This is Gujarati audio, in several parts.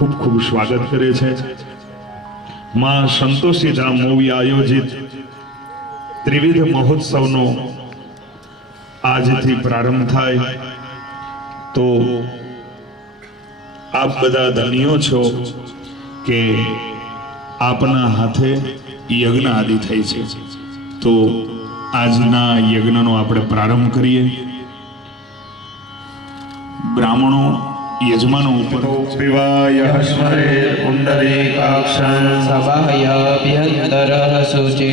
ખૂબ ખૂબ સ્વાગત કરે છે. માં સંતોષી ધામ મૂવી આયોજિત ત્રિવિધ મહોત્સવનો આજથી પ્રારંભ થાય તો આપ બધા ધન્યો છો કે આપના હાથે યજ્ઞ આદિ થઈ છે. તો આજના યજ્ઞનો આપણે પ્રારંભ કરીએ. બ્રાહ્મણો યજમાનો ઉપર પીવાય સ્મરે પુંડરીકાક્ષં સભાય અભ્યંતરઃ શુચિ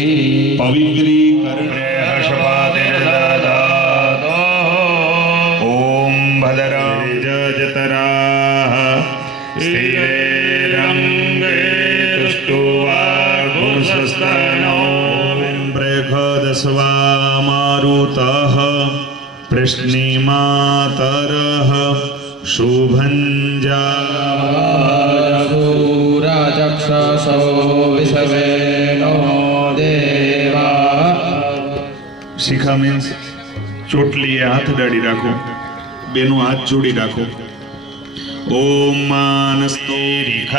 પવિત્રીકરણે હર્ષપાદિર્દદાતો ઓમ ભદ્રજતરાઃ શ્રીરંગે તુષ્ટુવા ગુણસસ્તનો પ્રેખદસ્વા મારુતઃ પ્રશ્નિમાતરઃ શુભંજાચક્ષસો વિષવેનો દેવા. શિખા મીન્સ ચોટલીએ હાથ ડાળી રાખો, બેનો હાથ જોડી રાખો. ઓમ માનસ્તો રીખઃ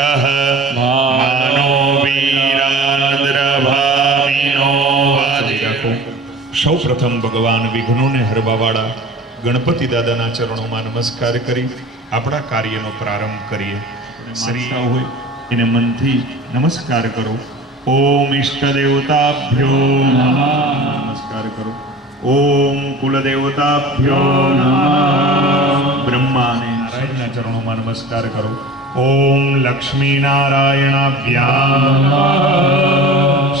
માનો વીરાદ્રભામિનો વાદી રાખો. સૌ પ્રથમ ભગવાન વિઘ્નોને હરવાવાળા ગણપતિ દાદાના ચરણોમાં નમસ્કાર કરી આપણા કાર્યનો પ્રારંભ કરીએ. શ્રી હોય એને મનથી નમસ્કાર કરો. ઓમ ઈષ્ટ દેવતાભ્યો નમઃ નમસ્કાર કરો. ઓમ કુલ દેવતાભ્યો નમઃ. બ્રહ્મા અને નારાયણના ચરણોમાં નમસ્કાર કરો. ઓમ લક્ષ્મી નારાયણાભ્યામ નમઃ.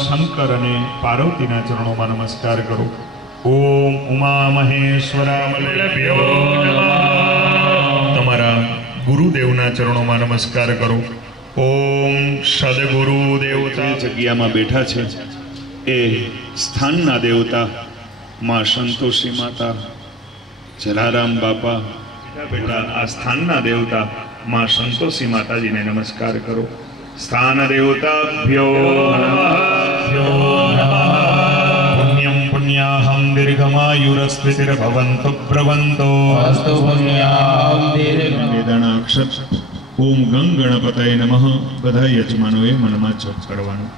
શંકર અને પાર્વતીના ચરણોમાં નમસ્કાર કરો. ઓમ ઉમા મહેશ્વરાભ્યો નમઃ. તમારા ગુરુદેવના ચરણોમાં નમસ્કાર કરો. ઓમ સદગુરુ દેવતા જગ્યામાં બેઠા છે એ સ્થાનના દેવતા માં સંતોષી માતા, જલારામ બાપા બેટા આ સ્થાનના દેવતા માં સંતોષી માતાજીને નમસ્કાર કરો. સ્થાન દેવતાભ્યો નમઃ. પુણ્યાહમ દીર્ઘમાયુરસ્તિર્ભવન્તુ ભ્રવન્તો અસ્તુ પુણ્યાહમ વેદાણાક્ષર. ઓમ ગંગ ગણપતય નમઃ. બધા યજમાનોએ મનમાં જપ કરવાનું.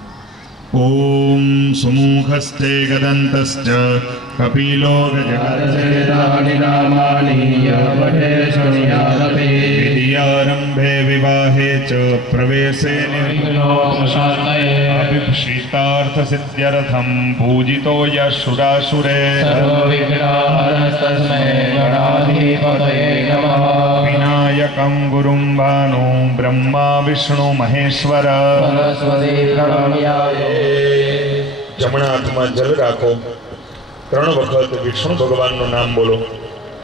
ઓમ સુમુખસ્તે ગદંતશ્ચ કપિલો ગજેતારંભે વિવાહે ચ પ્રવેશે અભિષિતાર્થ સિદ્ધ્યર્થમ પૂજિતો યશુરાસુરે વિનાયકં ગુરું ભાનુ બ્રહ્મા વિષ્ણુ મહેશ્વર. જમણા હાથમાં જલ રાખો. 3 વખત વિષ્ણુ ભગવાનનું નામ બોલો.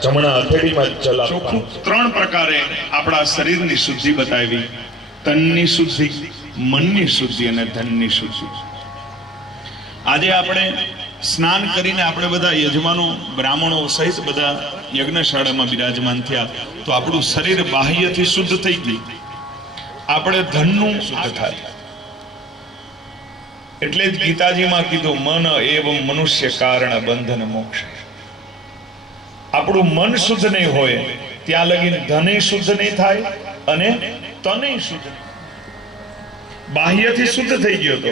જમણા હથેળીમાં જલ આપો. 3 પ્રકારે આપણા શરીરની શુદ્ધિ બતાવી. તનની શુદ્ધિ, મનની શુદ્ધિ અને ધનની શુદ્ધિ. આજે આપણે સ્નાન કરીને આપણે બધા યજમાનો બ્રાહ્મણો સહિત બધા યજ્ઞશાળામાં બિરાજમાન થયા તો આપણું શરીર બાહ્યથી શુદ્ધ થઈ ગયું. આપણે ધનનું શુદ્ધ થાય. એટલે જ ગીતાજીમાં કીધું મન એવં મનુષ્ય કારણ બંધન મોક્ષ. આપણું મન શુદ્ધ નહીં હોય ત્યાં લગીને ધને શુદ્ધ નહીં થાય અને તને શુદ્ધ. બાહ્યથી શુદ્ધ થઈ ગયો તો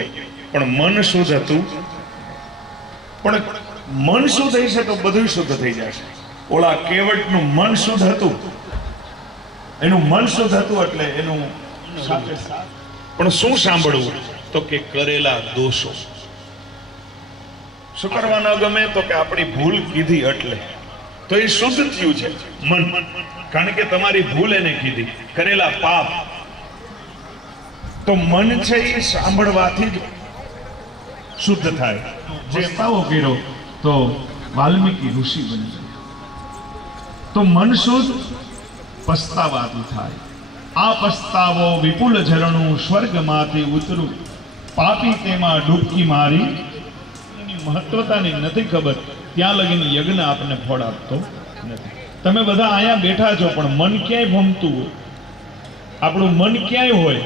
પણ મન શુદ્ધ હતું. પણ મન શુદ્ધ હશે તો બધું શુદ્ધ થઈ જશે. ઓલા કેવટનું મન શુદ્ધ હતું, એનું મન શુદ્ધ હતું એટલે એનું પણ શું સાંભળવું તો કે કરેલા દોષો. શું કરવા ન ગમે તો કે આપણી ભૂલ કીધી એટલે તો એ શુદ્ધ થયું છે મન. કારણ કે તમારી ભૂલ એને કીધી, કરેલા પાપ. તો મન છે એ સાંભળવાથી જ શુદ્ધ થાય. જે પાવો કર્યો તો વાલ્મીકી ઋષિ બની જાય. તો મન શુદ્ધ પસ્તાવાથી થાય. આ પસ્તાવો વિપુલ ઝરણું સ્વર્ગમાંથી ઉતરું, પાપી તેમાં ડૂબકી મારી. એની મહત્વતાની નથી ખબર ત્યાં લગીને યજ્ઞ આપને ફળ આપતો નથી. તમે બધા અહીંયા બેઠા છો પણ મન ક્યાંય ભમતું હોય. આપણું મન ક્યાંય હોય,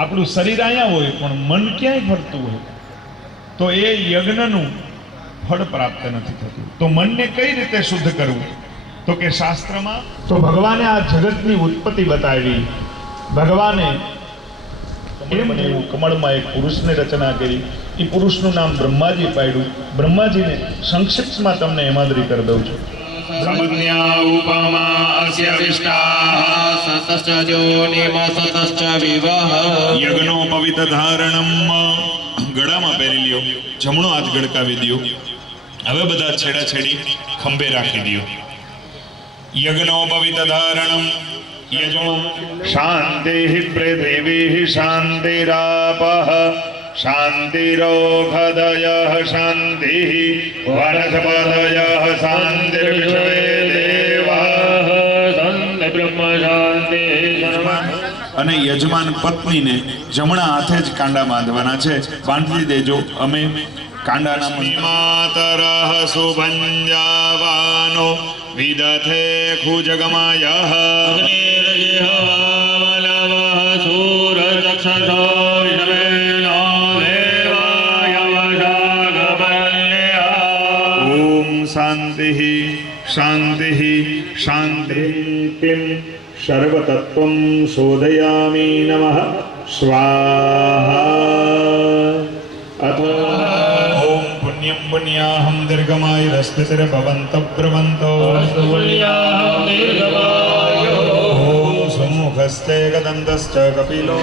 આપણું શરીર અહીંયા હોય પણ મન ક્યાંય ફરતું હોય તો એ યજ્ઞનું ફળ પ્રાપ્ત નથી થતું. તો મનને કઈ રીતે શુદ્ધ કરવું તો કે શાસ્ત્રમાં તો ભગવાને આ જગતની ઉત્પત્તિ બતાવી. ભગવાને કમળમાં એક પુરુષને રચના કરી. એ પુરુષનું નામ બ્રહ્માજી પાડ્યું. બ્રહ્માજીને સંક્ષિપ્તમાં તમને હેમાદ્રી કરી દઉં છું. સમજ્ઞા ઉપમા અસ્ય વિષ્ટાઃ સતશ્ચ યોનિમ સતશ્ચ વિવાહ યજ્ઞોપવિત ધારણમ, ગળામાં પહેરી લ્યો, જમણો હાથ ગળકાવી દ્યો. હવે બધા છેડા છેડી ખંભે રાખી દ્યો. યજ્ઞોપવિત ધારણમ યજો શાંતિઃ પૃથિવીઃ શાંતિરાપઃ શાંતિરોષધયઃ શાંતિઃ વનસ્પતયઃ શાંતિર્વિશ્વે દેવાઃ શાંતિ બ્રહ્મ શાંતિઃ. અને યજમાન પત્નીને જમણા હાથે જ કાંડા બાંધવાના છે. બાંધી દેજો. અમે કાંડાના માતરઃ સુભંજાવાનો વિદથે ખુજગમાયઃ ઓમ શાંતિ શાંતિ શાંતિ. કિમ સર્વતત્વં શોધયામિ. નમઃ સ્વાહા. અથ ઓમ પુણ્યં પુણ્યાહં દીર્ઘમાયુરસ્તિર્ભવન્તો બ્રવન્તો ઓમ સુમુખસ્તે ગદંતશ્ચ કપિલો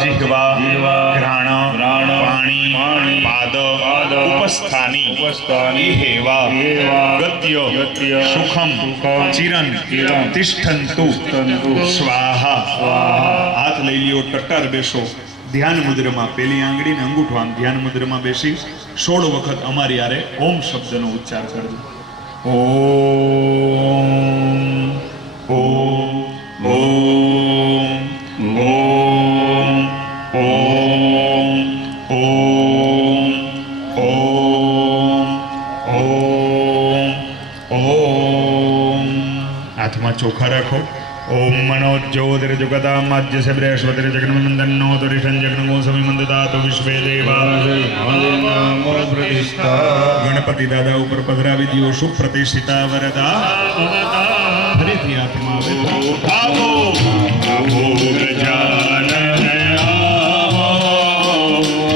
જીહ્વા ઘ્રાણ પાણી પાદ ઉપસ્થાની હેવા ગત્ય સુખમ ચિરન તિષ્ઠંતુ સ્વાહા. હાથ લઈ લ્યો, ટટ્ટાર બેસો. ધ્યાન મુદ્રામાં પેલી આંગળી ને અંગૂઠો આમ ધ્યાન મુદ્રામાં બેસી 16 વખત અમારી આરે ઓમ શબ્દનો ઉચ્ચાર કરજો. ઓમ ઓમ ઓમ ઓમ ઓમ ઓમ ઓમ ઓમ ઓમ. હાથમાં ચોખા રાખો. ओम मनोज्योतिर्जुगतामाज्य से बृहस्पतिर जगन्मंदन्नो तुरिषं जगन्मो समिमंददातो विश्वे देवा गणपति दादा ऊपर पधरावी दियो सुप्रतिष्ठिता वरदा ફરીથી આત્મા આવો આવો ગજાનન આવો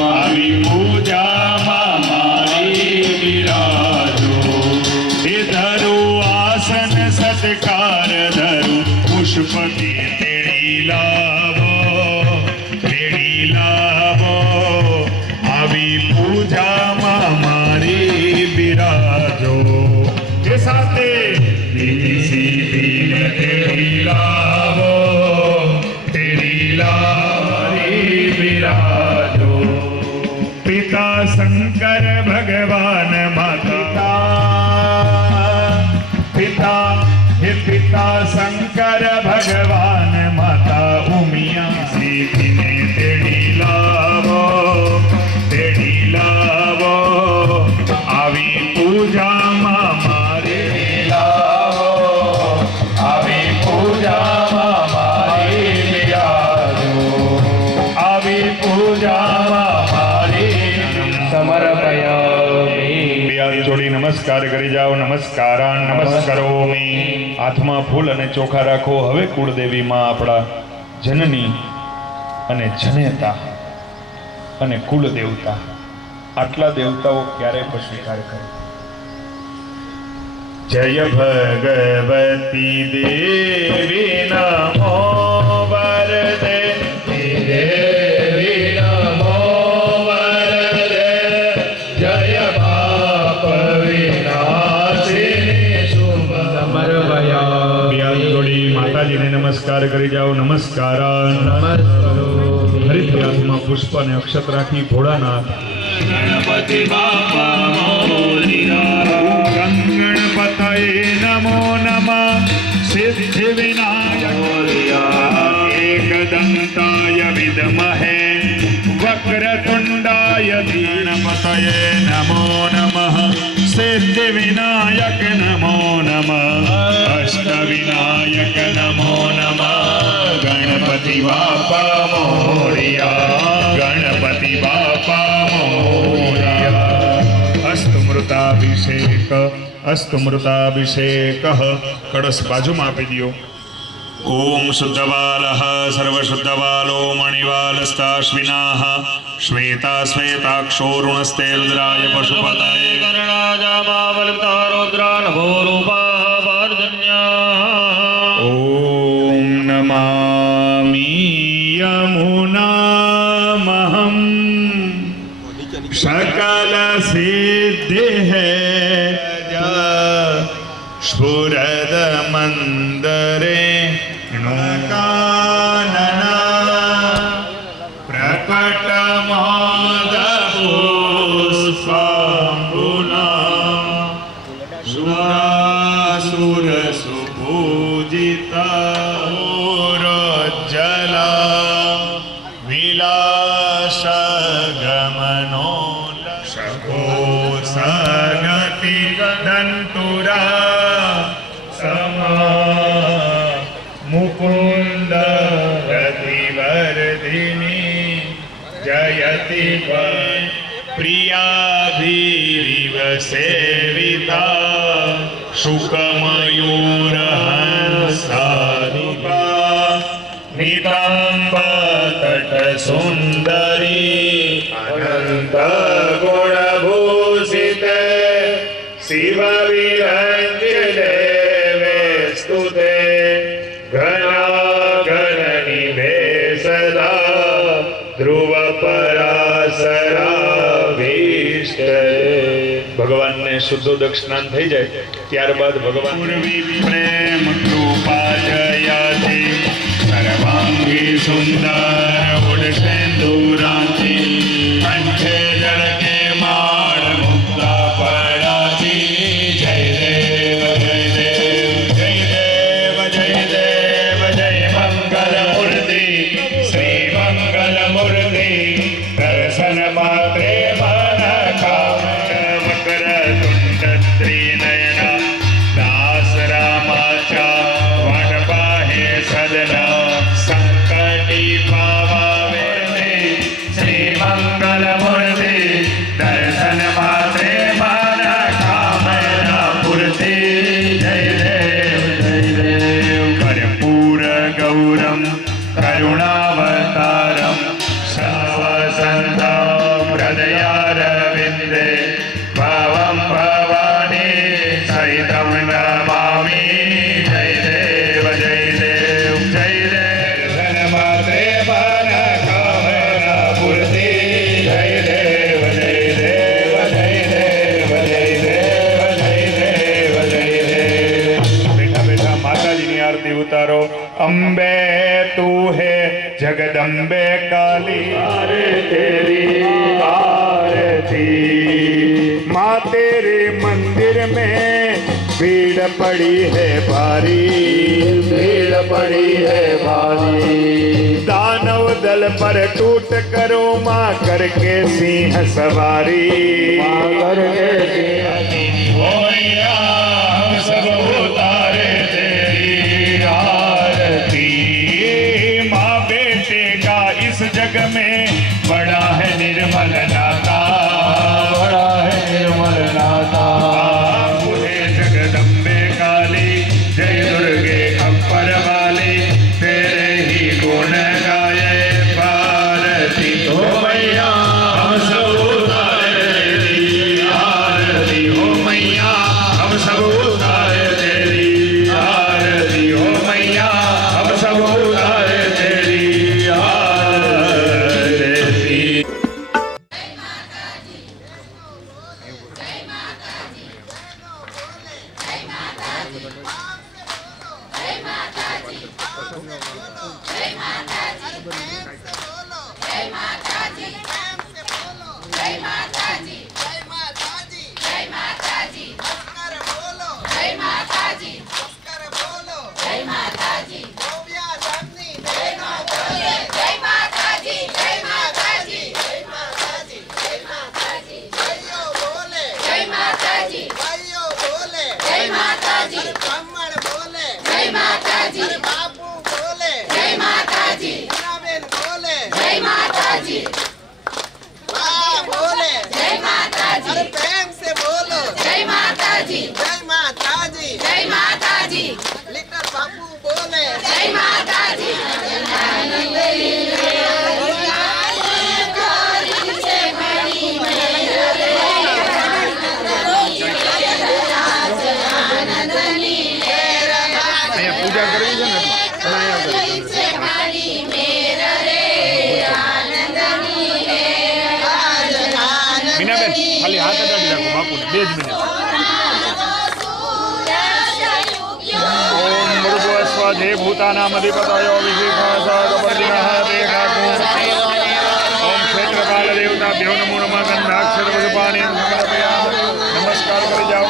આવી પૂજામાં મારી બિરાજો. એ ધરું આસન સત્કાર ધરું પુષ્પતિ તેડી લાવો આવી પૂજામાં મારી બિરાજો. જે સાથે તેડી લાવો મારી બિરાજો. પિતા શંકર ભગવાન પિતા શંકર ભગવાન માતા ઉમિયા સીધીને તેડી લાવો આવી પૂજામાં મારે લાવો આવી પૂજામાં મારી બિરાજો. આવી પૂજામાં મારી સમર્પયામિ. બે હાથ જોડી નમસ્કાર કરી જાઓ. નમસ્કારાન નમસ્કરોમિ. હાથમાં ફૂલ અને ચોખા રાખો. હવે કુળદેવીમાં આપણા જનની અને જનેતા અને કુલદેવતા, આટલા દેવતાઓ ક્યારે પણ સ્વીકાર કરે. જય ભગવતી દેવી નમો વરદે દેવી નમો વરદે જય પાપ વિનાશિની શુભ સમર્પયા. જોડી માતાજીને નમસ્કાર કરી જાઓ. નમસ્કારાન હરિત હાથમાં પુષ્પ અને અક્ષત રાખી ભોળાનાથ ગણપતિ બાપા મોરિયા. ગણપતયે નમો નમઃ. સિદ્ધિ વિનાયક મોરિયા. એકદંતાય વિદ્મહે વક્રતુંડાય ગણપતયે નમો નમઃ. સિદ્ધિ વિનાયક નમો નમઃ. અષ્ટ વિનાયક નમો નમઃ. ગણપતિ બાપા મોરિયા. ગણપતિ બાપા મોરિયા. અસ્તુ મૃતાભિષેક કળશ બાજુમાં આપી દો. ओम शुद्धबालः सर्वशुद्धबालो मणिवालस्ताश्विनाः श्वेता श्वेताक्षोरुणस्ते रुद्राय पशुपतये ओम नमामि यमुनामहं सकल सिद्धि है स्फुरद मंदरे कानना प्रकट पुष्पाम्बुना सुरासुर सुपूजिता जला विलास गमनो शको सगति दंतुरा समा मुकुंद रतिवर्धिनी जयति प्रियाभिरिव सेविता शुकमयूरहंसानिपा नितंब तट सुंदरी अनंत गुणभूषित शिव विरंजित देवे स्तुते घनाघनी सदा ध्रुव पराशराभीष्ट भगवान ने शुद्धोदक स्नान थई जाए ત્યારબાદ ભગવાન પૂર્વી પ્રેમ કૃપા જયાતિ સર્વાંગી સુંદર ઉડસેન્દુરાતિ કંઠે જળકે માળ મુક્તા પડાતિ જય દેવ જય દેવ જય દેવ જય દેવ જય મંગલ મૂર્તિ શ્રી મંગલ મૂર્તિ દર્શન માત્રે મન કામન મકર તુંડ ત્રિનયના દાસ રામાચા વડપાહે સદના સંકટી પાવાવે શ્રી મંગલ મૂર્તિ દર્શન માત્રે મન કામના પૂર્તિ જય દેવ કર્પૂર ગૌરમ કરુણાવતારમ સર્વસંતમ હૃદયારવિંદે ભાવમ ભવાની સહિતમ નમામિ જય દેવ જય દેવ જય દેવ ધનમાત્રે મન કામના પૂર્તિ જય દેવ જય દેવ જય દેવ જય દેવ જય દેવ જય દેવ બેઠા બેઠા માતાજીની આરતી ઉતારો અંબે તું હે जगदम्बे काली आरे तेरी आरती माँ तेरे मंदिर में भीड़ पड़ी है भारी भीड़ पड़ी है भारी दानव दल पर टूट करो माँ करके सिंह सवारी माँ करके सिंह होया हम सब उतारे तेरी आरती इस जग में बड़ा है निर्मल नाता बड़ा है निर्मल नाता मुझे जगदम्बे काली जय दुर्गे अपर वाली तेरे ही गुण गाए भारती हो मैया हम सब उतारे तेरी आरती हो मैया हम सब उतारे तेरी आरती हो मैया हम सब उतारे तेरी जय माता जी लिटर बापू बोले અહીંયા પૂજા કરવી છે ને એટલે અહીંયા મીનાબેન ખાલી હાથ અડાડી રાખો બાપુને 2 જ મિનિટ ઓમ મૃગવસ્વધે ભૂતાનામ અધિપતયો વિશેષાસગપર્દિનઃ દેખાકુ ઓમ ક્ષેત્રપાલ દેવતાભ્યો નમો નમઃ ગંધાક્ષર પુષ્પાણિ સમર્પયામિ નમસ્કાર કરી જાઓ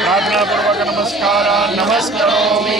પ્રાર્થના પૂર્વક નમસ્કાર નમસ્કારોમિ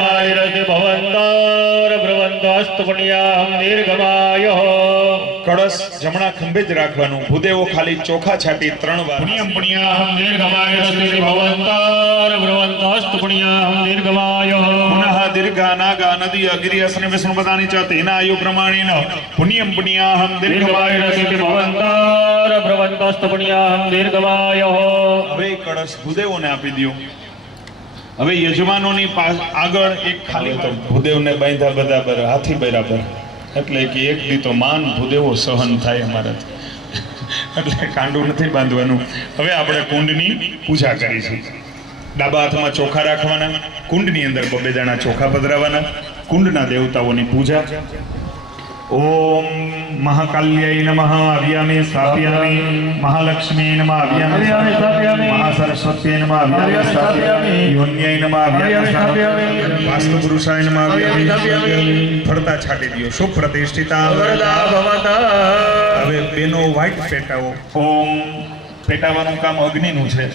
दीर्घमायुरसि भवन्तोर्भ्रुवन्तोऽस्तु पुण्याहं दीर्घमायुः કળશ જમણા ખંભે જ રાખવાનું. ભૂદેવો ખાલી ચોખા છાંટી 3 વાર. पुण्यं पुण्याहं दीर्घमायुरसि भवन्तोर्भ्रुवन्तोऽस्तु पुण्याहं दीर्घमायुः પુનઃ દીર્ઘા નાગા નદી અગિરી અસને વિષ્ણુપદાની ચ તેના આયુ પ્રમાણેન પુણ્યમ પુણ્યાહમ दीर्घमायुरसि भवन्तोर्भ्रुवन्तोऽस्तु पुण्याहं दीर्घमायुः હવે કળશ ભૂદેવોને આપી દો. હવે યજમાનોની આગળ એક ખાલી તો ભૂદેવને બાંધ્યા બરાબર હાથી બરાબર, એટલે કે એક દી તો માન ભૂદેવો સહન થાય અમારાથી, એટલે કાંડું નથી બાંધવાનું. હવે આપણે કુંડની પૂજા કરીશું. ડાબા હાથમાં ચોખા રાખવાના, કુંડની અંદર 2 દાણા ચોખા પધરાવાના, કુંડના દેવતાઓની પૂજા. ઓમ મહાકાલ્યાય નમઃ અવ્યામે સ્થાપયામિ, મહાલક્ષ્મી નમઃ અવ્યામે સ્થાપયામિ, મહાસરસ્વત્यै નમઃ અવ્યામે સ્થાપયામિ, યોન્યાય નમઃ અવ્યામે સ્થાપયામિ, વાસ્તુપુરુષાય નમઃ અવ્યામે સ્થાપયામિ. ફરતા છાટી દો. શુભ પ્રતિષ્ઠિતા વરદા ભવતા. હવે બેનો વ્હાઈટ પેટાવો. ઓમ પેટાવાનું કામ અગ્નિનું છે,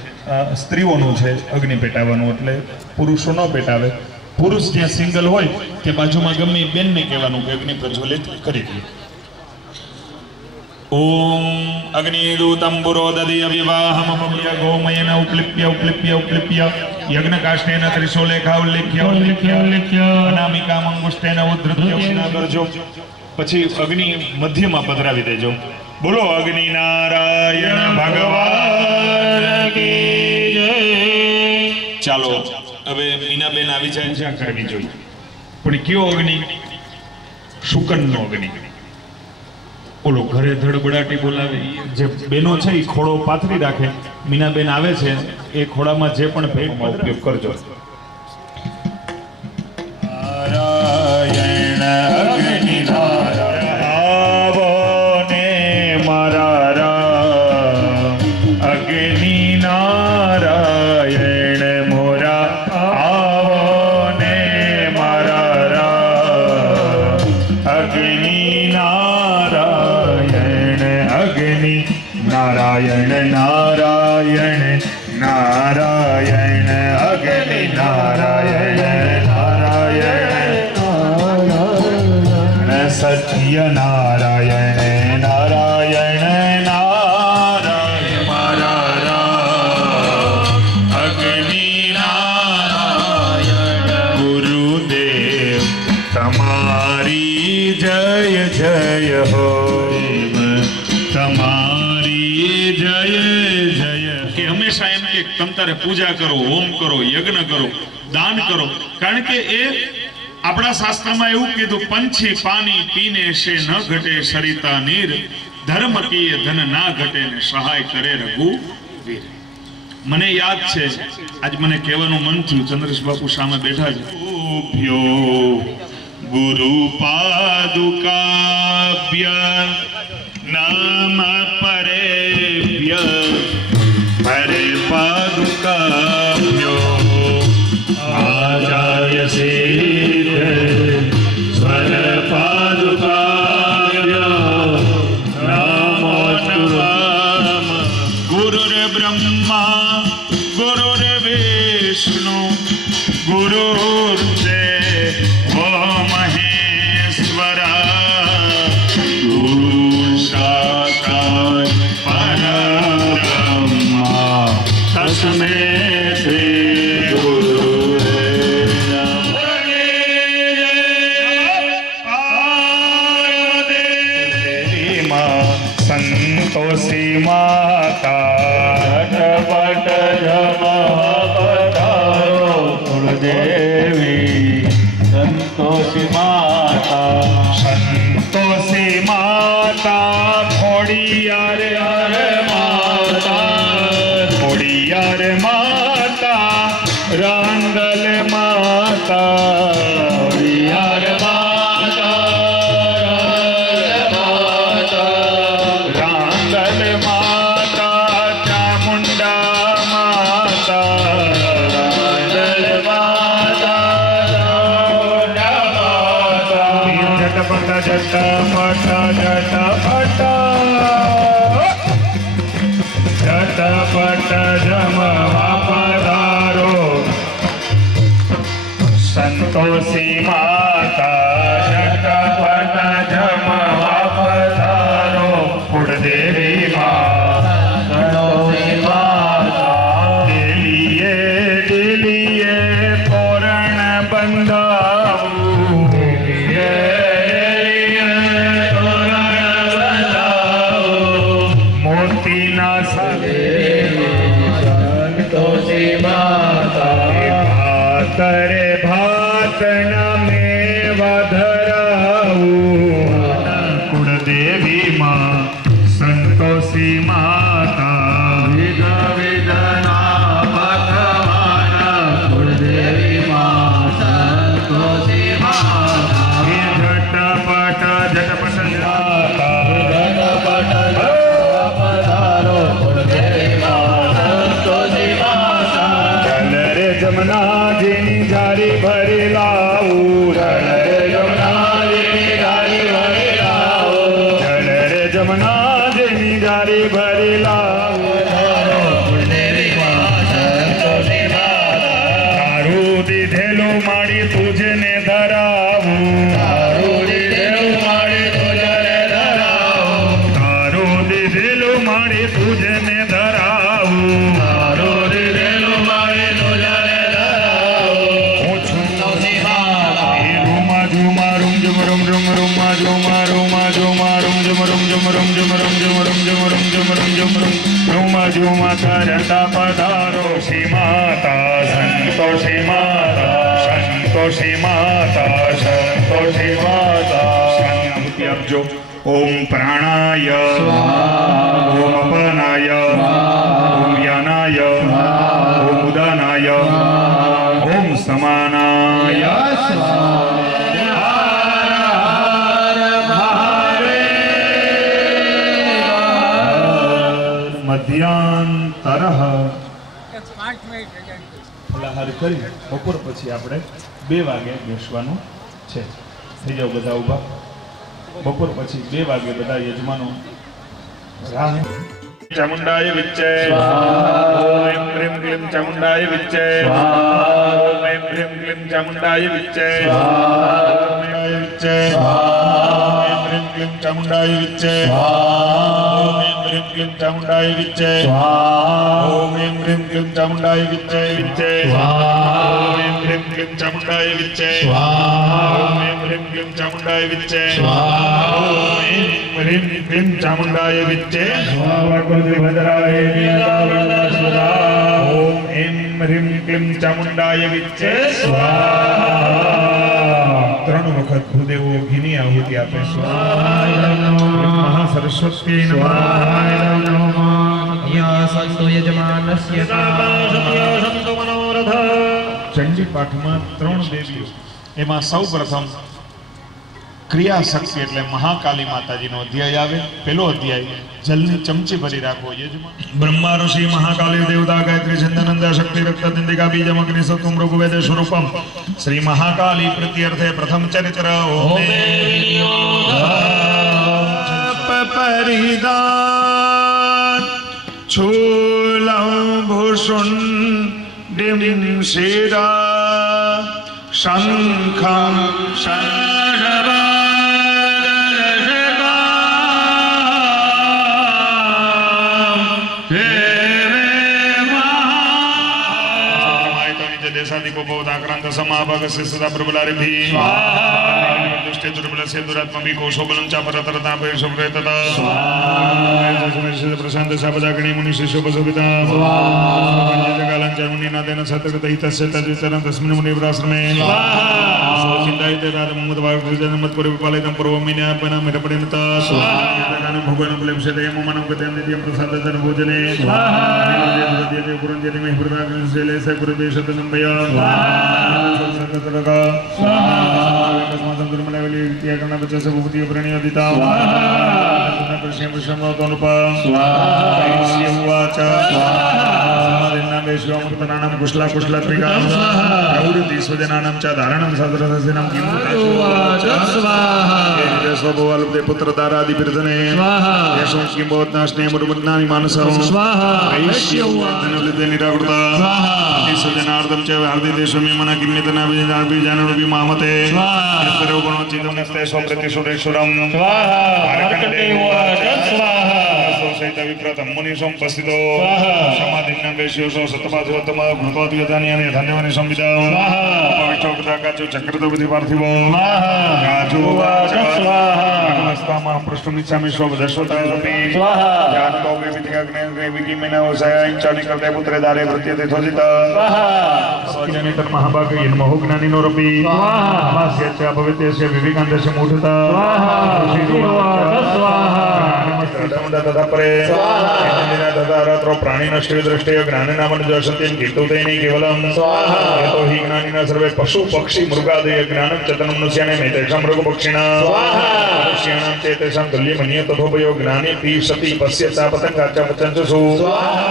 સ્ત્રીઓનું છે અગ્નિ પેટાવાનું, એટલે પુરુષો ન પેટાવે. પુરુષ જ્યાં સિંગલ હોય તે બાજુમાં ગમે એ બેનને કહેવાનું કે અગ્નિ પ્રજ્વલિત કરી દે. ઓમ અગ્નિદૂતંબુરો દધિય વિવાહમમવ્ય ગોમયેન ઉપલિપ્ય યજ્ઞકાષ્ઠેન ત્રિશૂલેખા ઉલ્લિખ્ય અનામિકા મંગુષ્ટેન ઉદ્ધૃત્ય વિનાગરજો. પછી અગ્નિ મધ્યમાં પધરાવી દેજો. બોલો અગ્નિ નારાયણ ભગવાન કી જય. ચાલો હવે મીનાબેન આવી જાય. પૂજા કરવી જોઈએ, પણ કયો અગ્નિ? શુકનનો અગ્નિ. બોલો ઘરે ધડબડાટી બોલાવે જે બેનો છે એ ખોળો પાથરી રાખે. મીનાબેન આવે છે એ ખોળામાં જે પણ ભેટમાં ઉપયોગ કરજો. નારાયણ અગ્નિ નારાયણ આવો ને મારા રામ. અગ્નિ નારાયણ મોરા આવો ને મારા રામ. અગ્નિ નારાયણ અગ્નિ નારાયણ નારાયણ નારાયણ અગ્નિ નારાયણ નારાયણ સત્ય નારાયણ નારાયણ નારાયણ મારા રામ. અગ્નિ નારાયણ ગુરુદેવ તમારી જય જય હો. તમારી જય જય. કે હંમેશા એમ કે તમ તારે પૂજા કરો, હોમ કરો, યજ્ઞ કરો, દાન કરો. કારણ કે એ આપણા શાસ્ત્રમાં એવું કીધું, પંછી પાણી પીને શે ન ઘટે સરિતા નીર, ધર્મ કીએ ધન ના ઘટે ને સહાય કરે રઘુવીર. મને યાદ છે, આજ મને કહેવાનું મન થયું, ચંદ્રેશ બાપુ સામે બેઠા છે. ગુરુ પાદુકાભ્ય નામ પરેભ્ય પરે પાદુકાભ્યો આચાર્ય સિદ્ધ સ્વર પાદુકાભ્યો નમો નમઃ. ગુરુર્બ્રહ્મા ગુરુર્વિષ્ણુ ગુરુર્દેવો મહેશ્વરા. ગુરુ સાક્ષાત પરબ્રહ્મા તસ્મૈ શ્રી ગુરુવે નમઃ. સંતોષી માતા ઝટપટ પધારો. કુળદેવી સંતોષી માતા, સંતોષી માતા ખોડિયાર માતા, ખોડિયાર માતા રાંગલ માતા, ખોડિયાર માતા રાંગલ માતા, ચામુંડા માતા રાંગલ માતા, ઝટપટ ઝટપટ ઝટપટ જમવા પધારો. સંતો સંતોષી માતા શતપથ જમવા પધારો કુળદેવી દિલીએ પોરણ બંધાવું મોતીના ભાતરે ભાતના મેવા ધરાવું કુળદેવી માં સંતોષી માતા જમનાજીની જારી ભરી લાવું જળ રે જમનાજીની જારી ભરી લાવું તારું દીધેલું માડી તુજને ધરાવું તારું દીધેલું માડી તુજને ધરાવું કરતા પધારો શ્રી માતા સંતોષી માતા શાંતિ આપજો. ઓમ પ્રાણાય ઓમ અપાનાય ઓમ વ્યાનાય ઓમ ઉદાનાય ઓમ સમાનાય મધ્યાંતરઃ ફલાહાર કરી બપોર પછી આપણે 2 વાગે બેસવાનું છે. થઈ જાવ બધા ઊભા. બપોર પછી 2 વાગે બધા યજમાનો ચામુંડાય વિચ્ચે ઓમ પ્રેમ ક્લીમ ચામુંડાય વિચ્ચે ઓમ પ્રેમ ક્લીમ ચામુંડાય વિચ્ચે ઓમ પ્રેમ ક્લીમ ચામુંડાય વિચ્ચે ઓમ પ્રેમ ક્લીમ ચામુંડાય વિચ્ચે ઓમ પ્રેમ ક્લીમ ચામુંડાય વિચ્ચે ઓમ પ્રેમ ક્લીમ ચામુંડાય વિચ્ચે ઓમ પ્રેમ ક્લીમ ચામુંડાય વિચ્ચે ઓમ પ્રેમ ક્લીમ ચામુંડાય વિચ્ચે ભદ્રાય ઓમ એમ હ્રીમ ક્લીમ ચામુંડાય વિચ્ચે સ્વાહા. 3 વખત ભૂદેવો ઘીની આહુતિ આપે. મહા સરસ્વતી નમઃ. ચંડી પાઠમાં 3 દેવીઓ. એમાં સૌ પ્રથમ ક્રિયાશક્તિ એટલે મહાકાલી માતાજીનો અધ્યાય આવે. પેલો અધ્યાય જલની ચમચી ભરી રાખવો. યજમાન બ્રહ્મા ઋષિ મહાકાલી દેવતા ગાયત્રી છંદનંદા શક્તિ રક્ત દિંડિકા બીજમ અગ્નિ સત્વમ રઘુવેદ સ્વરૂપમ શ્રી મહાકાલી પ્રત્યર્થે પ્રથમ ચરિત્ર પરિધાન છૂલં ભૂષુંડિમ શિરા શંખં देशादिको बहुताक्रांत समाभग सिसदा प्रबलारिभि दुष्टे दुर्बल से दुरात्मभि कोशोबलं चापरतरता परिशुभ्रेतता प्रशांत सापदागणी मुनि शिष्यो बसुभिता जगालं च मुनिनादेन सतर्कतहितस्य तद्वितरं तस्मिन् मुनिव्राश्रमे चिन्तायते तारममुद्भागजनमत्पुरविपालितं पूर्वमिन्यापनं मिरपरिणता स्वाहानं भोगनं क्लेशदयं मनं गतं नित्यं प्रसादजन भोजने स्वाहा पुरंजति मे हृदाग्निशैले स गुरुदेशतनं भया स्वाहा स्वाहा कस्मातं दुर्मलवली विद्याकरणपचस्य भूतिः प्रणयोदिता स्वाहा पुत्र दारादि बिर्दने यशों की बहुत नाशने मुरुमन्नानि मानसं धनुलिदे निरावृता सजनार्दम च हार्दि देशमे मना किमितना विजानबि जानबि मामते यत्रो गुणोचितं नस्ते स्वप्रतिशुरेश्वरं मार्कण्डेयवाच स्वाहा सहित विप्रतं मुनिसं पस्थितो समाधिन्नं वेश्योसो सतपासवतम भूतोद्यतानि धन्यवानि संविदा पवित्रकाचो चक्रतविधि पार्थिवो काचो वाच स्वाहा नमस्तामः पृष्ठमिच्छामि स्वदशवतामपि स्वाहा जानतो विविधिग्ने विकिमेन वसायं चालिकर्ते पुत्रे दारे वृत्यते थोजिता स्वाहा स्वजनितं महाभागे नमो ज्ञानिनोरपि स्वाहा वास्यच भवत्यस्य विवेकान्तस्य मूढता स्वाहा स्वाहा नमस्ते तथा परे स्वाहा तथा रात्रो प्राणिनष्टे दृष्टे ज्ञानिनामन जसत्यं कीर्तुतेनि केवलं स्वाहा यतो हि ज्ञानिना सर्वे पशु पक्षी मृगादय ज्ञानं चतनं नुस्याने मेतेषां मृगपक्षिणा स्वाहा मनुष्याणां चेतेषां तुल्यमन्ये तथोपयो ज्ञाने ति सति पश्यता पतंगाच वचंसु स्वाहा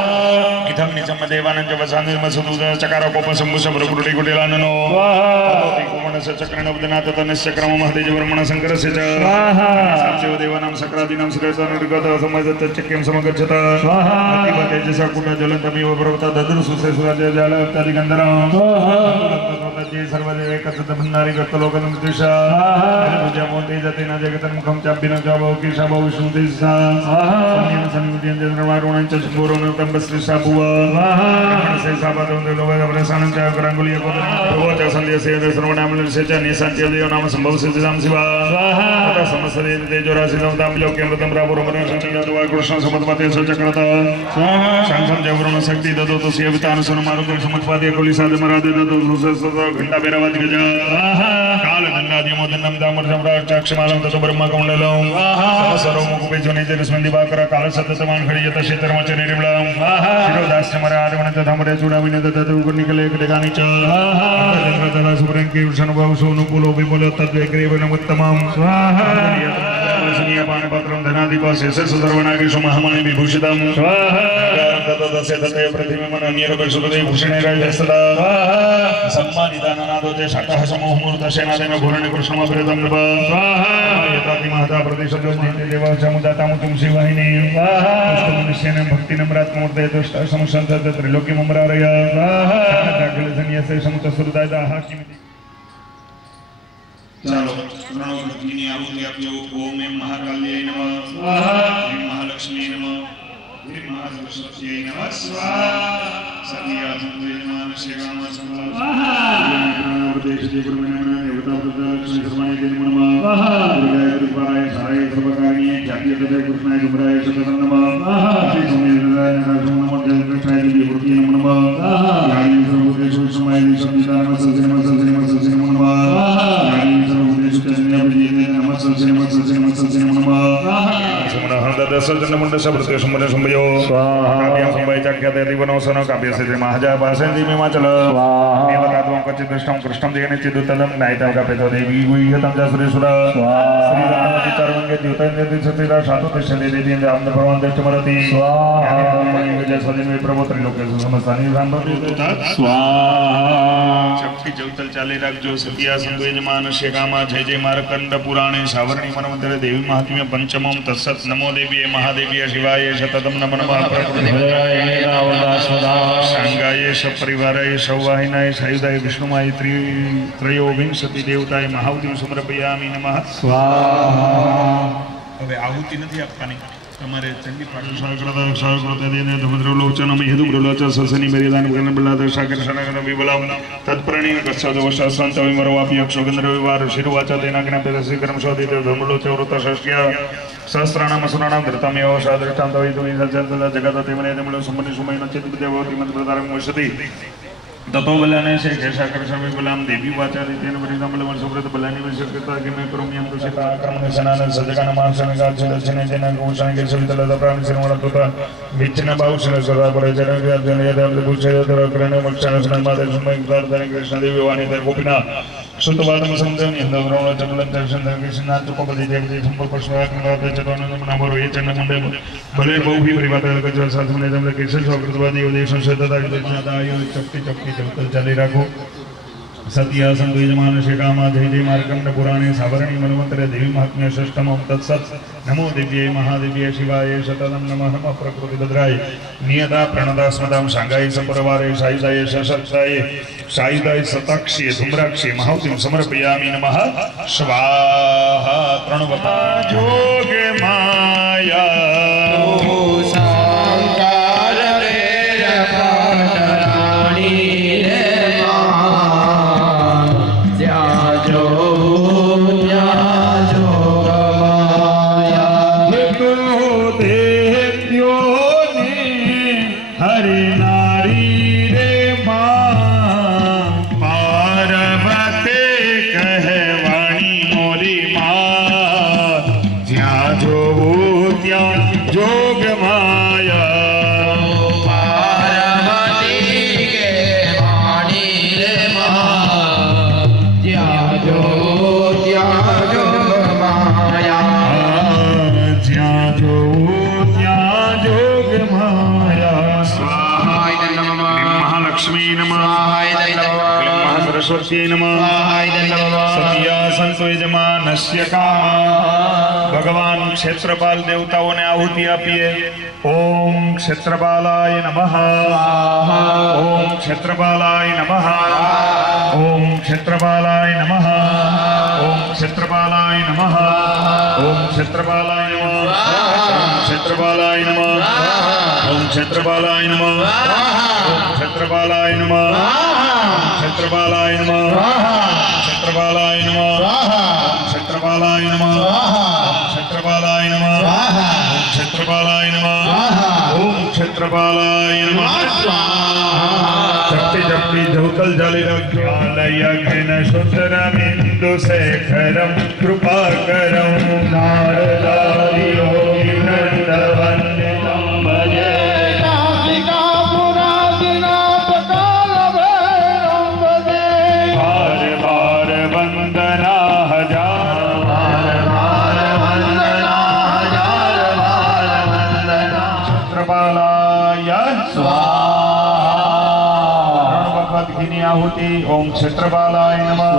इथं निचम देवानं च वसानमसुदुद चकार कोपसंभुष भ्रुकुटी कुटिलाननो स्वाहा ततोति कुमणस्य चक्रेण वदनात तनस्य क्रम महदेज वर्मण शंकरस्य च स्वाहा सत्यो देवानां सक्रादीनां श्रेष्ठनिर्गत समजत चक्यं समगच्छत स्वाहा अतिवतेजसा कुट ज्वलन्तमिव पर्वत ददृशुसे सुराजय जाल इत्यादि गन्धरं स्वाहा ततोतजे सर्वदेव एकसत भण्डारि गतलोकनं दिशा पूजा मोते जतेन जगतं मुखं चाब्बिन जावो किशावो विष्णुदिशा स्वाहा सम्यं सन्मुद्यं चन्द्रवारुणं च शम्भुरोनं तम्बश्रीशा भुव स्वाहा से साबदं देवो वरसानं च करांगुलिय कोदो च संध्यसे सर्वनामस्य च निसंत्य देव नाम संभव सिद्धां शिवा स्वाहा तथा समस्तदेव तेजोराशिनं तां लोक्यमृतं प्रापुरमनं संचयत्वा कृष्ण समत्पते सचक्रत स्वाहा शंखं जवरुण शक्ति ददो तो सेवितान सुनमारुतं समत्पादे कुलिसाद मरादे ददो सुससत घंटा बेरावत गज स्वाहा काल दंडादि मोदनं दामर सम्राट चाक्षमालं ततो ब्रह्म कमंडलं स्वाहा सर्व मुकुपे जने जरस्मंदि बाकर काल सततमान खडियत क्षेत्रमच निर्मलं स्वाहा शिरोदास्य मरा आरवणत धामरे चूडाविन ददत उगनिकले कटगानि च स्वाहा चंद्रधर सुब्रं के विष्णु भाव सोनु कुलो विमल तद्वे ग्रेवनम उत्तमं स्वाहा वसनीय पाणपत्रं धनाधिप शेष सर्वनागी सुमहामणि विभूषितं स्वाहा ततदस्य तते प्रतिबिंबन अन्यरक सुरदे भूषणे राजस्तदा स्वाहा सम्मानिदाननादो ते शाकः समूह मूर्तसेनादेन घोरणे कृष्णमप्रेतं नभ स्वाहा यताति महता प्रतिशतो दिते देवा समुदातामुतं शिवाहिनी स्वाहा पुष्पमनुष्येन भक्तिनम्रात्मूर्ते दुष्ट समसंतत त्रिलोक्यममरारय स्वाहा दाखल संयसे समुतसुरदाय दाहाकिमिति चलो प्रणव भक्तिनी आहुति आप्यो ओम एं महाकाल्यै नमः स्वाहा ओम महालक्ष्मी नमः ओम महासरस्वत्यै नमः स्वाहा सत्यासंदे नमः श्रीराम स्वाहा प्रदेश गुरुमनः देवता प्रदलक्ष्मी सर्वाणि नमः स्वाहा दुर्गाय दुर्गाय साराय सर्वकारिणी जातीय तदे कृष्णाय गुमराय सततं नमः स्वाहा श्री समेन्द्राय नमः कृष्णाय देवी मूर्ति नमः स्वाहा यानि सर्वदेश समाय संविधान नमः नमः स्वाहा शक्ति जवतल चाले राखजो सत्या संगे यजमान शेगामा जय जय मारकंड पुराणे सावर्णी मनमंदिरे देवी महात्म्य पंचमम तत्सत नमो देवीये महादेवीये शिवाय शततम नमः नमः प्रकृतिभद्राय रावदास्वदा सांगाय सपरिवाराय सौवाहिनाय सायुधाय विष्णुमाय त्रयोविंशति देवताय महाहुति समर्पयामि नमः स्वाहा હવે આહુતિ નથી આપવાની તમારે ચંડી પાઠ શાકૃત દેને ધમદ્રલોચનમ હેતુબ્રલોચ સસની મેરીદાન ગણ બલાદ સાગર સનગન વિબલમ તત્પ્રણીન કચ્છદ વશાસંત વિમરવાપી અક્ષોગંદ્ર વિવાર શિરવાચા દેનાગ્ન પેદસી કર્મ શોધિત ધમલોચ વૃત શસ્ય સહસ્રાણામ સુરાણામ ધૃતમેવ સાદૃષ્ટાંત વૈદુ વિસર્જન જગત તેમને તેમણે સુમની સુમૈન ચિત્ત દેવતી મંત્ર પ્રદારમ વસતિ ततो बलाने से कैसा कर समय बलाम देवी वाचारी तेन परिणाम बलवन सुब्रत बलानी में सकता कि मैं करूं यंत्र से आक्रमण सनातन सजगन मानसन का दर्शन देना गोषण के सवितल प्राण श्रवण तथा विच्छिन्न बाहुशन सदा पर जन जन यदम पूछे तो करण मक्षण स्नान माते समय प्रार्थना कृष्ण देवी वाणी ते गोपीनाथ સુતવાતમ સમજન ઇન્દ્રવ્રવણ ચંડલ દર્શન દર્શન ચુકોપતિ દેવજી સંપર્ક સ્વાગત ચતોન નમરો એ ચંડ મંડળ ભલે બહુ ભી પરિવાદ ગજર સાધને તમને કેસર સ્વાગતવાદી ઉદય સંશોધતા વિદ્યાદાયો ચપટી ચલકલ ચાલી રાખો સત્ય સંતો યજમાન શેકામા જય જય માર્કંડ પુરાણે સાવરણી મન્વંતરે દેવી મહાત્મ્ય ષષ્ઠમ તત્સત નમો દિવ્ય મહાદેવ્ય શિવાય સતતમ નમઃ નમઃ પ્રકૃતિ ભદ્રાય નિયતા પ્રણતા સ્મદામ સાંગાય સપરવારે સાઈદાય સશક્તાય સાઈદાય સતાક્ષી ધુમ્રાક્ષી મહાવતીમ સમર્પયામિ નમઃ સ્વાહા ત્રણવતા જોગ માયા सरस्वती नमः सत्या संतो यजमानस्य कामा भगवान क्षेत्रपाल देवताओं ने आहुति आपीए ओम क्षेत्रपालाय नमः ओम क्षेत्रपालाय नमः ओम क्षेत्रपालाय नमः ओम क्षेत्रपालाय नमः ओम क्षेत्रपालाय नमः ओम क्षेत्रपालाय नमः ओम क्षेत्रपालाय नमः ओम क्षेत्रपालाय नमः क्षेत्रपालाय नमः क्षेत्रपालाय नमः क्षेत्रपालाय नमः क्षेत्रपालाय नमः क्षेत्रपालाय नमः ओम क्षेत्रपालाय नमः जपती जपती जौतल जाली रख्यालयघ्न शुद्धरमिन्दु शेखरं कृपाकरं नारदादि योगी वृन्दवन्दितं भजे आहुति ओम क्षेत्रपालाय नमः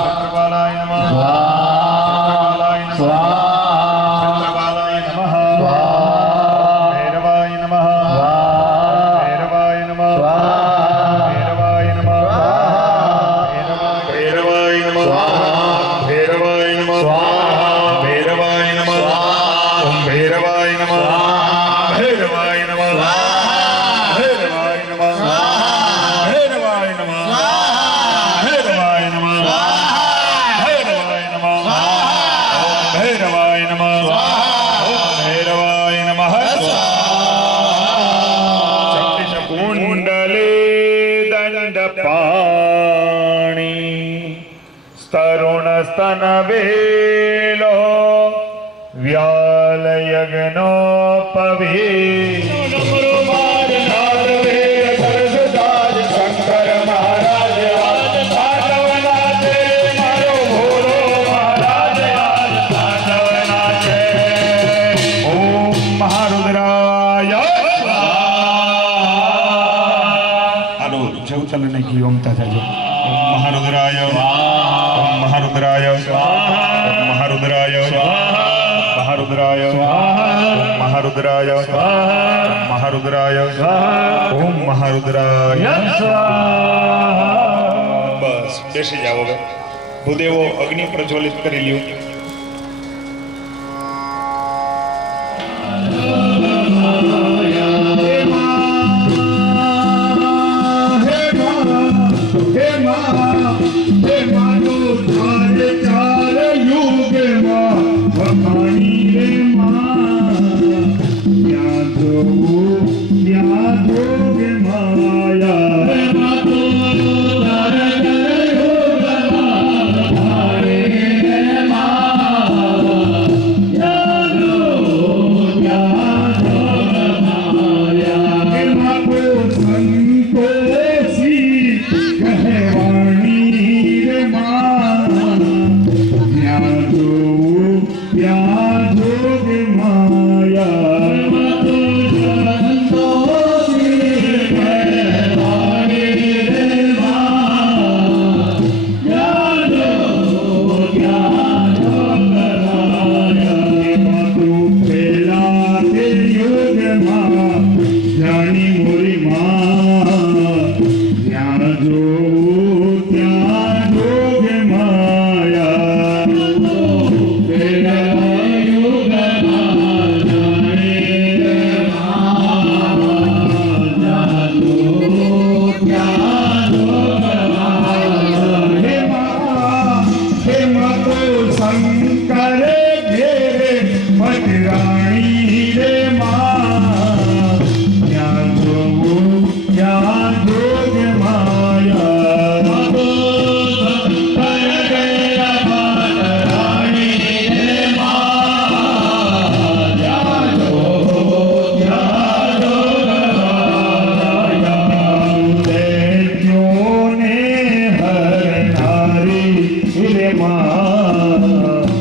क्षेत्रपालाय नमः क्षेत्रपालाय नमः भैरवाय नमः भैरवाय नमः भैरवाय नमः भैरवाय नमः भैरवाय नमः भैरवाय नमः ओम भैरवाय नमः भैरवाय नमः भैरवाय नमः स्तन वेलो व्याल यज्ञो पवे शंकर महाराज मारो भोलो महाराज ओम महारुद्राय हेलो जवतल ने की ओमता जाजो ओम महारुद्राय महारुद्राय महारुद्राय महारुद्राय महारुद्राय महारुद्राय ओम महारुद्राय बस बेसी जाओ હવે ભૂદેવો અગ્નિ પ્રજ્વલિત કરી લ્યો माया પાવાની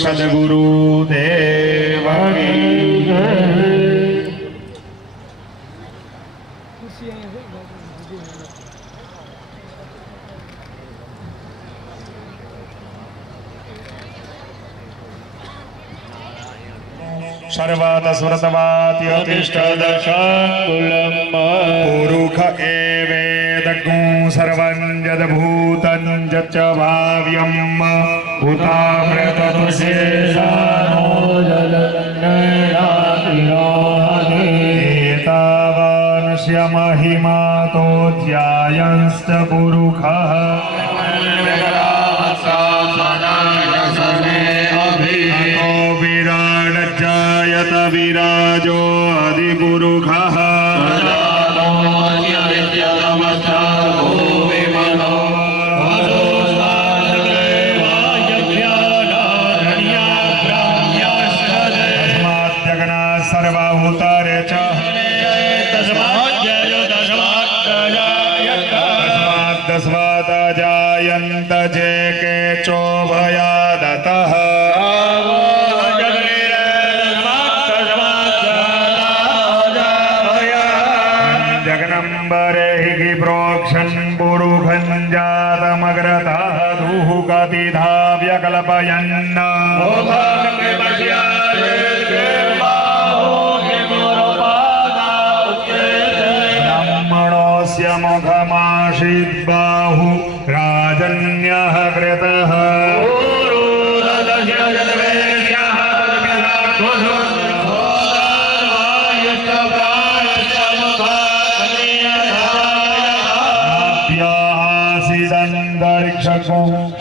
સદગુરુ દેવ કી જય. सर्वात स्मृतवात्युतिष्ठ દશાંગુલમ पुरुष एवेदग्गो सर्वं यद्भूतं यच्च भाव्यं भूतामृततुशेषानो एतावानस्य महिमातो ध्यायंश्च पुरुषः विराडज्जायत विराजो अधिपुरुषः तस्माद्यज्ञाः सर्वभूतारे च तस्मात् जायन्त जे के चोभयादतः जगनम्बरे हि प्रोक्षन् पुरुषं जातमग्रतः दुःखतिधा व्यकल्पयन् ब्राह्मणोऽस्य मुखमासीद्बाहु राजन्यः कृतः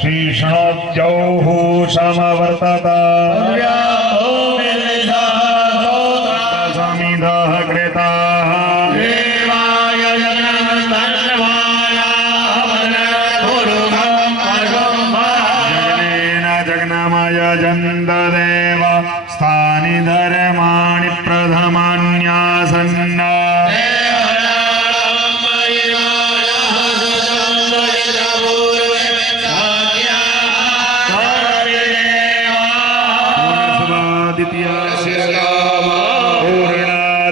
शीर्ष्णोद्यौः समवर्तत समिधः कृताः जगनेन जग्नमय जन्तदेव स्थानि धर्माणि प्रथमान्यासन्न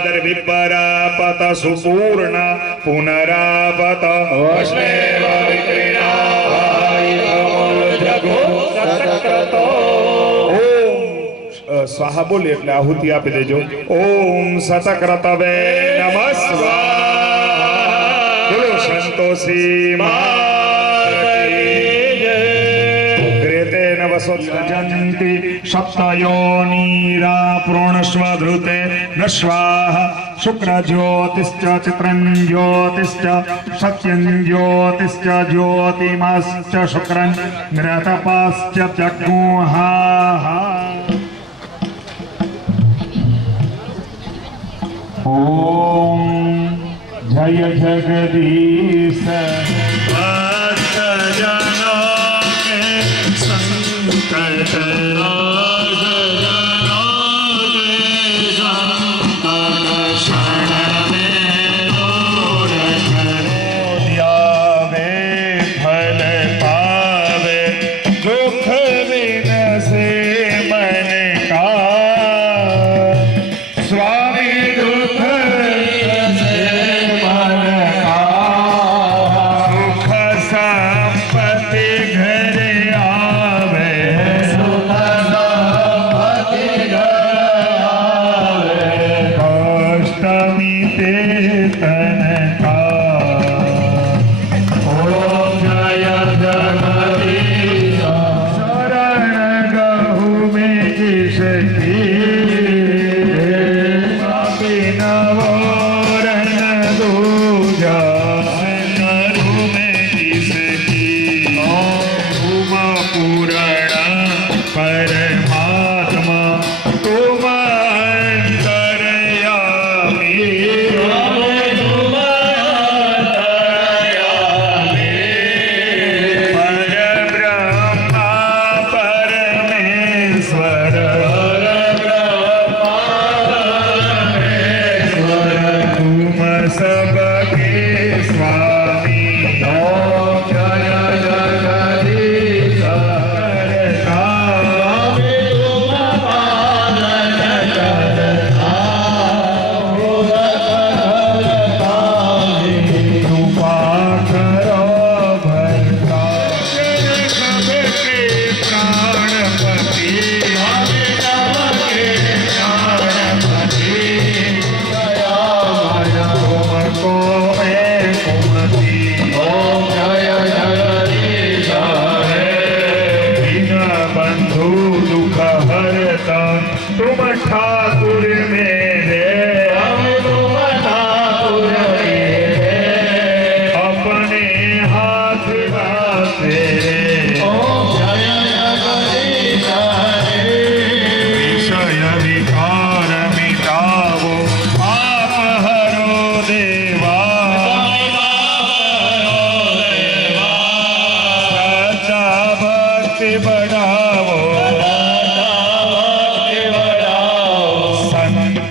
पूर्णादर्विपरापत सुपूर्ण पुनरापत स्वाहा बोले એટલે આહુતિ આપી દેજો. ઓમ સતક્રતવે નમઃ સ્વાહા. બોલો સંતોષી वसोजन्ति सप्तयोनीरा प्रोणस्वधृते न स्वाहा. शुक्रज्योतिश्च चित्रं ज्योतिश्च सत्यं ज्योतिश्च ज्योतिमश्च शुक्रं नृतपश्च जग्मुहा. ओम जय जगदीश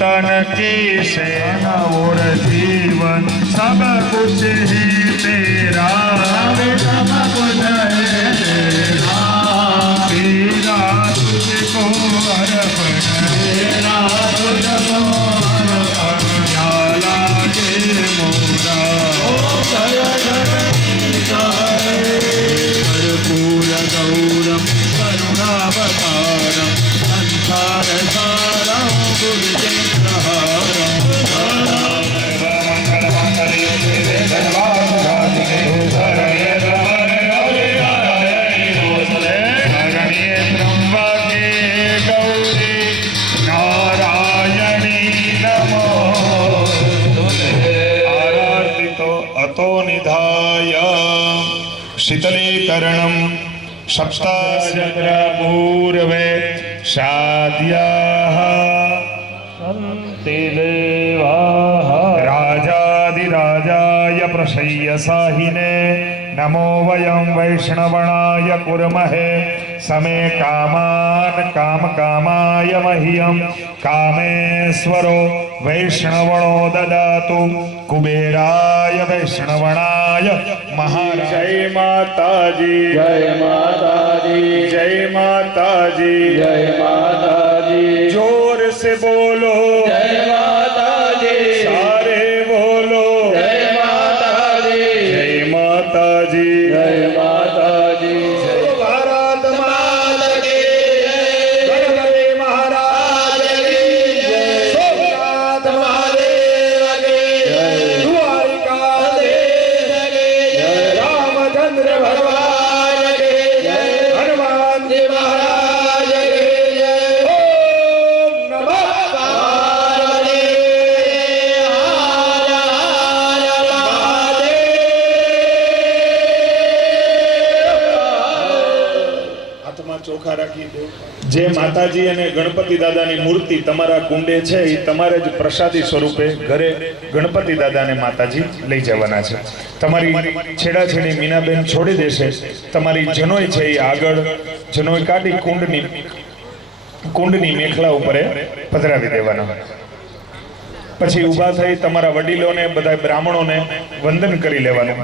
जानकी सेना और जीवन सब कुछ ही तेरा सब कुछ है तेरा तेरा तुझको अर्पण तेरा तुझको अर्पण जाला के मोरा कर्पूर गौरम करुणावतारम संसार सारम शीतलीकरणं सप्ताचन्द्रपूर्वे शाद्याः सन्ति देवाः राजाधिराजाय प्रशय्यसाहिने नमो वयं वैष्णवणाय कुर्महे समे कामान् कामकामाय मह्यं कामेश्वरो वैष्णवणो ददातु कुबेराय वैष्णवणाय महाराज जय माताजी जय माताजी जय माताजी जय माताजी जोर से बोलो जय माताजी सारे बोलो जय माताजी जय माताजी जय माताजी भारत माता की गणपति महाराज की सोमनाथ महादेव की द्वारिकाधीश की रामचंद्र भगवान की हनुमान जी महाराज की ओम नमः पार्वती હાથમાં ચોખા રાખી દો. જે માતાજી અને ગણપતિ દાદાની મૂર્તિ તમારા કુંડે છે એ તમારે જ પ્રસાદી સ્વરૂપે ઘરે ગણપતિ દાદાને માતાજી લઈ જવાના છે. તમારી છેડાછેડી મીનાબેન છોડી દેશે. તમારી જનોઈ છે એ આગળ જનોઈ કાઢી કુંડની મેખલા ઉપર પધરાવી દેવાના. પછી ઊભા થઈ તમારા વડીલોને બધા બ્રાહ્મણોને વંદન કરી લેવાનું.